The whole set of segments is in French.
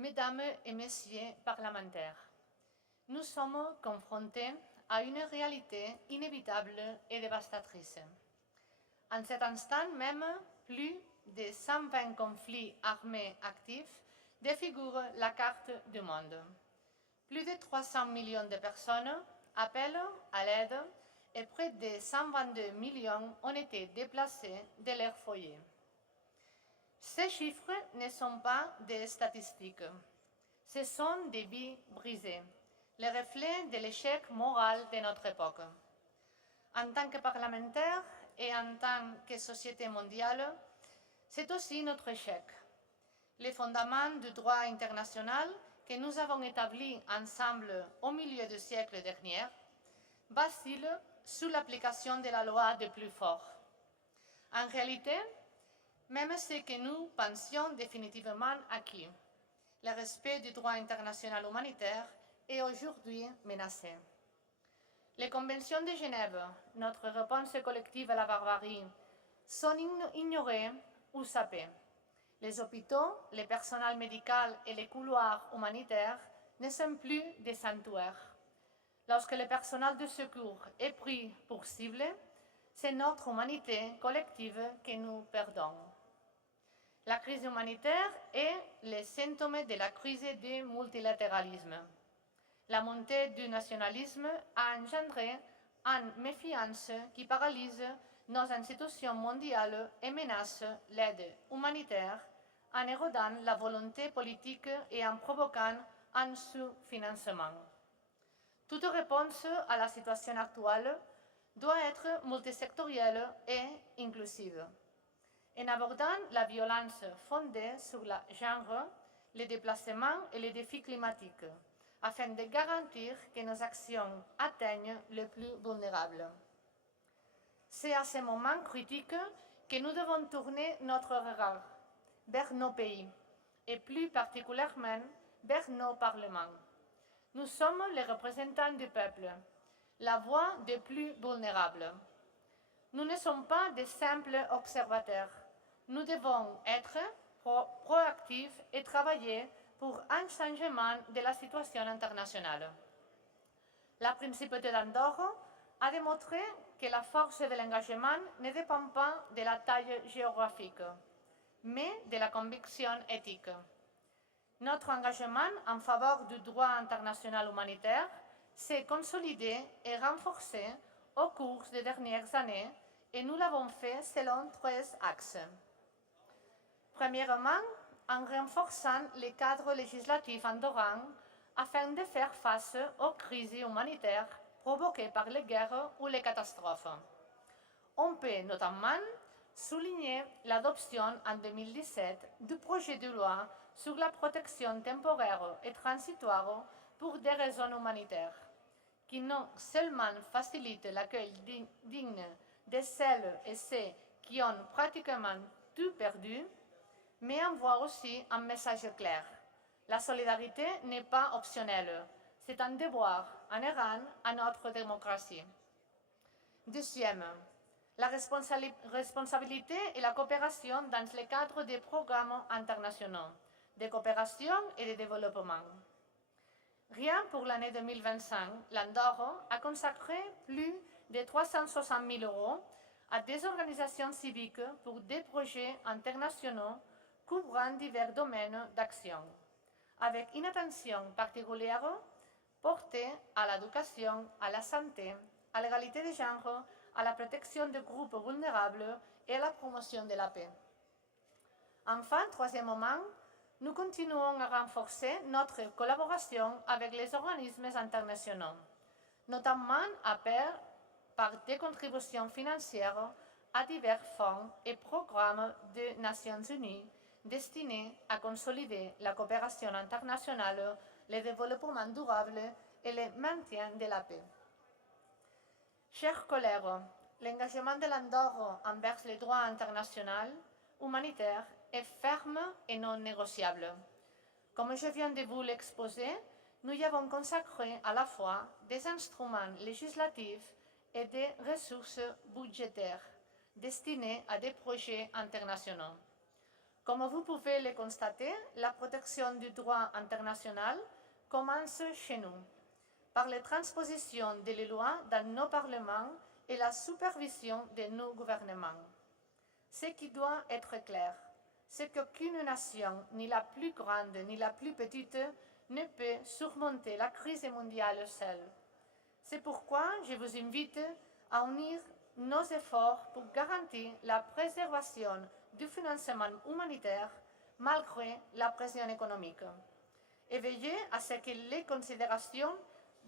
Mesdames et Messieurs parlementaires, nous sommes confrontés à une réalité inévitable et dévastatrice. En cet instant même, plus de 120 conflits armés actifs défigurent la carte du monde. Plus de 300 millions de personnes appellent à l'aide et près de 122 millions ont été déplacés de leur foyer. Ces chiffres ne sont pas des statistiques. Ce sont des vies brisées, le reflet de l'échec moral de notre époque. En tant que parlementaires et en tant que société mondiale, c'est aussi notre échec. Les fondements du droit international que nous avons établis ensemble au milieu du siècle dernier vacillent sous l'application de la loi des plus forts. En réalité, même ce que nous pensions définitivement acquis, le respect du droit international humanitaire, est aujourd'hui menacé. Les conventions de Genève, notre réponse collective à la barbarie, sont ignorées ou sapées. Les hôpitaux, le personnel médical et les couloirs humanitaires ne sont plus des sanctuaires. Lorsque le personnel de secours est pris pour cible, c'est notre humanité collective que nous perdons. La crise humanitaire est le symptôme de la crise du multilatéralisme. La montée du nationalisme a engendré une méfiance qui paralyse nos institutions mondiales et menace l'aide humanitaire en érodant la volonté politique et en provoquant un sous-financement. Toute réponse à la situation actuelle doit être multisectorielle et inclusive. En abordant la violence fondée sur le genre, les déplacements et les défis climatiques, afin de garantir que nos actions atteignent les plus vulnérables. C'est à ce moment critique que nous devons tourner notre regard vers nos pays et plus particulièrement vers nos parlements. Nous sommes les représentants du peuple, la voix des plus vulnérables. Nous ne sommes pas de simples observateurs. Nous devons être proactifs et travailler pour un changement de la situation internationale. La Principauté d'Andorre a démontré que la force de l'engagement ne dépend pas de la taille géographique, mais de la conviction éthique. Notre engagement en faveur du droit international humanitaire s'est consolidé et renforcé au cours des dernières années et nous l'avons fait selon 3 axes. Premièrement, en renforçant le cadre législatif andorran afin de faire face aux crises humanitaires provoquées par les guerres ou les catastrophes. On peut notamment souligner l'adoption en 2017 du projet de loi sur la protection temporaire et transitoire pour des raisons humanitaires, qui non seulement facilite l'accueil digne de celles et ceux qui ont pratiquement tout perdu, mais envoie aussi un message clair. La solidarité n'est pas optionnelle, c'est un devoir inhérent à notre démocratie. Deuxième, la responsabilité et la coopération dans le cadre des programmes internationaux de coopération et de développement. Rien pour l'année 2025, l'Andorre a consacré plus de 360 000 € à des organisations civiques pour des projets internationaux couvrant divers domaines d'action, avec une attention particulière portée à l'éducation, à la santé, à l'égalité des genres, à la protection des groupes vulnérables et à la promotion de la paix. Enfin, troisièmement, nous continuons à renforcer notre collaboration avec les organismes internationaux, notamment par des contributions financières à divers fonds et programmes des Nations Unies destinés à consolider la coopération internationale, le développement durable et le maintien de la paix. Chers collègues, l'engagement de l'Andorre envers le droit international humanitaire est ferme et non négociable. Comme je viens de vous l'exposer, nous y avons consacré à la fois des instruments législatifs et des ressources budgétaires destinés à des projets internationaux. Comme vous pouvez le constater, la protection du droit international commence chez nous, par les transpositions des lois dans nos parlements et la supervision de nos gouvernements. Ce qui doit être clair, c'est qu'aucune nation, ni la plus grande ni la plus petite, ne peut surmonter la crise mondiale seule. C'est pourquoi je vous invite à unir nos efforts pour garantir la préservation du financement humanitaire malgré la pression économique. Et veiller à ce que les considérations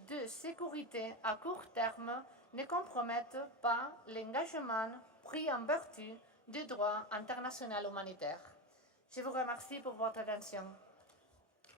de sécurité à court terme ne compromettent pas l'engagement pris en vertu du droit international humanitaire. Je vous remercie pour votre attention.